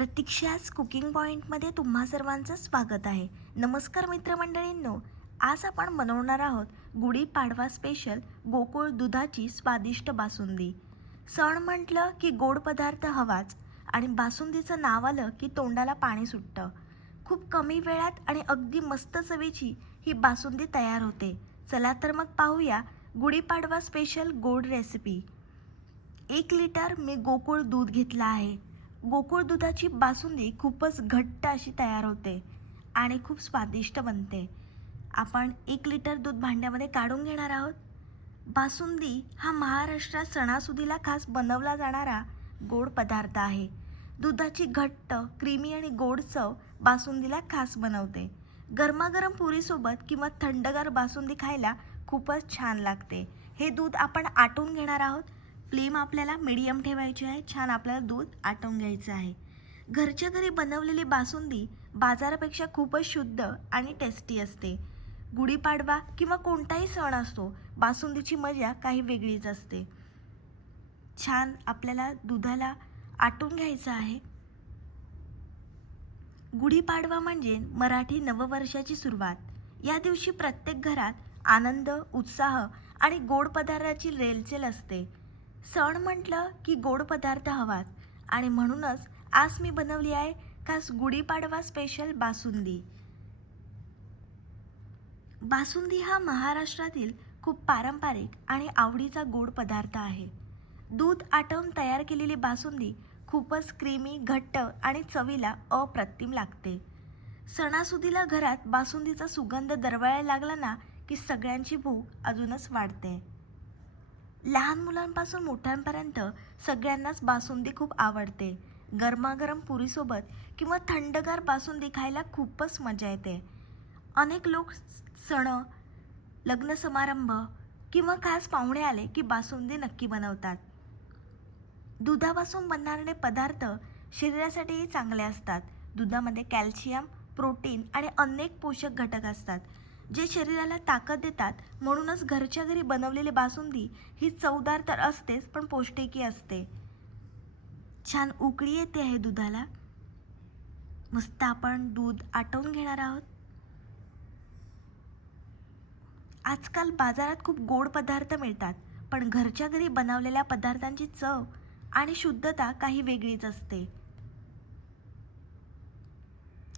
प्रतीक्षाच cooking पॉईंटमध्ये तुम्हा सर्वांचं स्वागत आहे. नमस्कार मित्रमंडळींनो, आज आपण बनवणार आहोत गुढीपाडवा स्पेशल गोकुळ दुधाची स्वादिष्ट बासुंदी. सण म्हटलं की गोड पदार्थ हवाच आणि बासुंदीचं नाव आलं की तोंडाला पाणी सुटतं. खूप कमी वेळात आणि अगदी मस्त चवीची ही बासुंदी तयार होते. चला तर मग पाहूया गुढीपाडवा स्पेशल गोड रेसिपी. 1 लिटर मी गोकुळ दूध घेतलं आहे. गोकुळ दुधाची बासुंदी खूपच घट्ट अशी तयार होते आणि खूप स्वादिष्ट बनते. आपण 1 लिटर दूध भांड्यामध्ये काढून घेणार आहोत. बासुंदी हा महाराष्ट्रात सणासुदीला खास बनवला जाणारा गोड पदार्थ आहे. दुधाची घट्ट, क्रीमी आणि गोड चव बासुंदीला खास बनवते. गरमागरम पुरीसोबत किंवा थंडगार बासुंदी खायला खूपच छान लागते. हे दूध आपण आटवून घेणार आहोत. फ्लेम आपल्याला मीडियम ठेवायची आहे. छान आपल्याला दूध आटवून घ्यायचं आहे. घरच्या घरी बनवलेली बासुंदी बाजारापेक्षा खूपच शुद्ध आणि टेस्टी असते. गुढीपाडवा किंवा कोणताही सण असतो, बासुंदीची मजा काही वेगळीच असते. छान आपल्याला दुधाला आटवून घ्यायचं आहे. गुढीपाडवा म्हणजे मराठी नववर्षाची सुरुवात. या दिवशी प्रत्येक घरात आनंद, उत्साह आणि गोड पदार्थाची रेलचेल असते. सण म्हटलं की गोड पदार्थ हवाच आणि म्हणूनच आज मी बनवली आहे खास गुढीपाडवा स्पेशल बासुंदी. बासुंदी हा महाराष्ट्रातील खूप पारंपरिक आणि आवडीचा गोड पदार्थ आहे. दूध आटवून तयार केलेली बासुंदी खूपच क्रीमी, घट्ट आणि चवीला अप्रतिम लागते. सणासुदीला घरात बासुंदीचा सुगंध दरवळायला लागला ना की सगळ्यांची भूक अजूनच वाढते. लहान मुलांपासून मोठ्यांपर्यंत सगळ्यांनाच बासुंदी खूप आवडते. गरमागरम पुरीसोबत किंवा थंडगार बासुंदी खायला खूपच मजा येते. अनेक लोक सण, लग्न समारंभ किंवा खास पाहुणे आले की बासुंदी नक्की बनवतात. दुधापासून बनणारे पदार्थ शरीरासाठीही चांगले असतात. दुधामध्ये कॅल्शियम, प्रोटीन आणि अनेक पोषक घटक असतात, जे शरीराला ताकद देतात. म्हणूनच घरच्या घरी बनवलेली बासुंदी ही चवदार तर असतेच, पण पौष्टिकही असते. छान उकळी येते आहे दुधाला. मस्त आपण दूध आटवून घेणार आहोत. आजकाल बाजारात खूप गोड पदार्थ मिळतात, पण घरच्या घरी बनवलेल्या पदार्थांची चव आणि शुद्धता काही वेगळीच असते.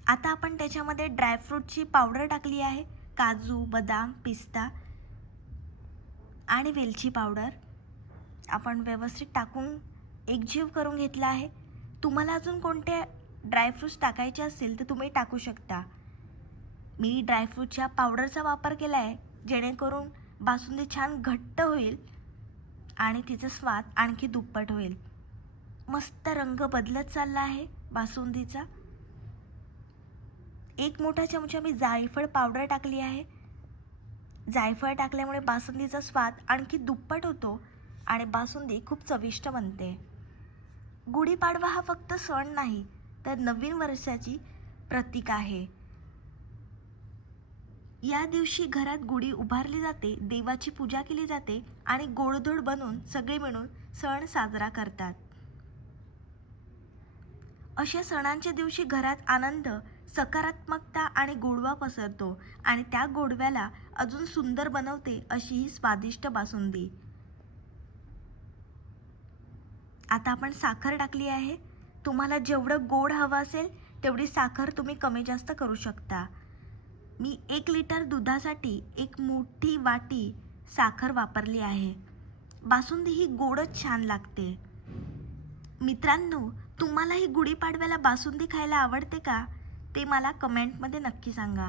आता आपण त्याच्यामध्ये ड्रायफ्रूटची पावडर टाकली आहे. काजू, बदाम, पिस्ता आणि वेलची पावडर आपण व्यवस्थित टाकून एकजीव करून घेतला आहे. तुम्हाला अजून कोणते ड्रायफ्रूट्स टाकायचे असतील तर तुम्ही टाकू शकता. मी ड्रायफ्रूटच्या पावडरचा वापर केला आहे, जेणेकरून बासुंदी छान घट्ट होईल आणि तिचा स्वाद आणखी दुप्पट होईल. मस्त रंग बदलत चालला आहे बासुंदीचा. 1 मोठा चमचा मी जायफळ पावडर टाकली आहे. जायफळ टाकल्यामुळे बासुंदीचा स्वाद आणखी दुप्पट होतो आणि बासुंदी खूप चविष्ट बनते. गुढीपाडवा हा फक्त सण नाही, तर नवीन वर्षाची प्रतीक आहे. या दिवशी घरात गुढी उभारली जाते, देवाची पूजा केली जाते आणि गोडधोड बनवून सगळे मिळून सण साजरा करतात. अशा सणांच्या दिवशी घरात आनंद, सकारात्मकता आणि गोडवा पसरतो आणि त्या गोडव्याला अजून सुंदर बनवते अशी ही स्वादिष्ट बासुंदी. आता आपण साखर टाकली आहे. तुम्हाला जेवढं गोड हवं असेल तेवढी साखर तुम्ही कमी जास्त करू शकता. मी 1 लिटर दुधासाठी 1 मोठी वाटी साखर वापरली आहे. बासुंदी ही गोडच छान लागते. मित्रांनो, तुम्हाला ही गुढीपाडव्याला बासुंदी खायला आवडते का? ते मला कमेंटमध्ये नक्की सांगा.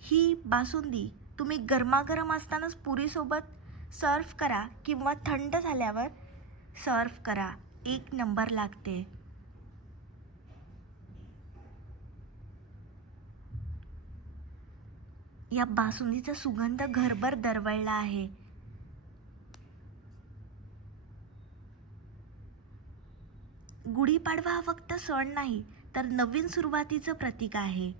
ही बासुंदी तुम्ही गरमागरम असतानाच पुरीसोबत सर्व करा किंवा थंड झाल्यावर सर्व करा. 1 नंबर लागते. या बासुंदीचा सुगंध घरभर दरवळला आहे. गुढीपाडवा हा फक्त सण नाही, तर नवीन सुरुवातीचं प्रतीक आहे.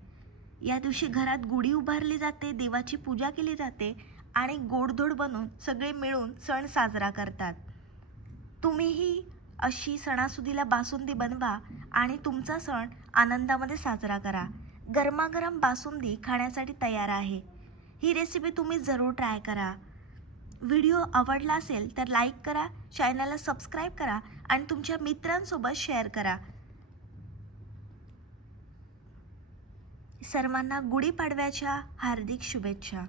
या दिवशी घरात गुढी उभारली जाते, देवाची पूजा केली जाते आणि गोडधोड बनवून सगळे मिळून सण साजरा करतात. तुम्हीही अशी सणासुदीला बासुंदी बनवा आणि तुमचा सण आनंदामध्ये साजरा करा. गरमागरम बासुंदी खाण्यासाठी तयार आहे. ही रेसिपी तुम्ही जरूर ट्राय करा. व्हिडिओ आवडला असेल तर लाईक करा, चॅनलला सबस्क्राईब करा आणि तुमच्या मित्रांसोबत शेअर करा. सर्वांना गुढीपाडव्याच्या हार्दिक शुभेच्छा.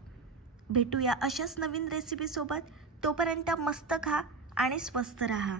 भेटूया अशाच नवीन रेसिपीसोबत. तोपर्यंत मस्त खा आणि स्वस्त राहा.